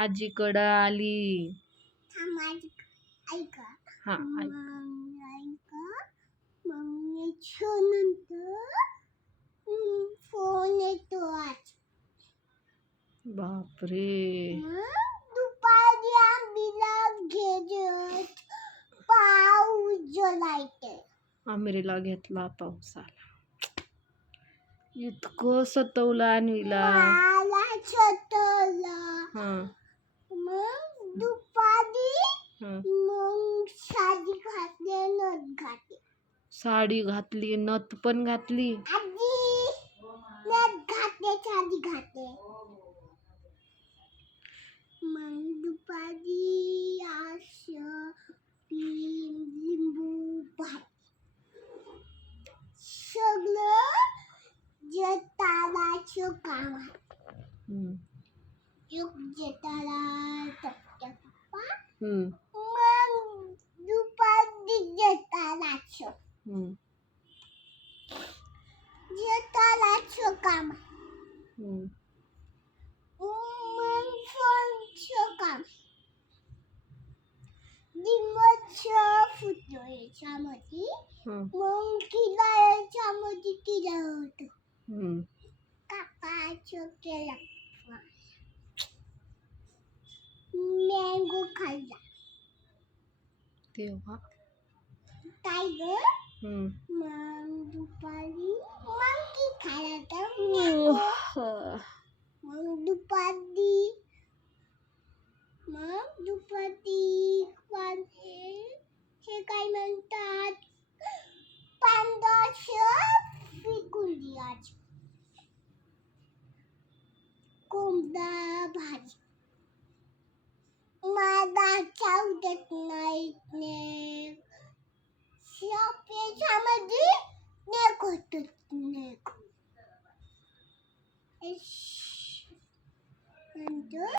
आजीकडं आली. हा फोन येतो आज. बापरे. दुपारी आंबीला घेत. पाऊस आमिरीला घेतला पावसाला. इतकं सतवलं अन्वीला मला छतला हा. मग साडी घातले नथ घातले. साडी घातली नथ पण घातली. आजी नथ घातले साडी घातले. मग दुपारी असं लिंबू भात सगळं जतालाचं काम आहे. एक जताला पप्पा. हम्म. Где-то лачу кам. Умын фон чокам. Димочо футуе чамоди. Монки лая чамоди килауту. Капа чокела. Mango kaya. Tiêu quá. Tiger. মাম দুপারি মাম কি খালাটা মাম দুপারি মাম দুপারি পাঁচে সে কাই মানটা পান্দাশ বিকুল দিয়াছ কোমদা ভাজি। good.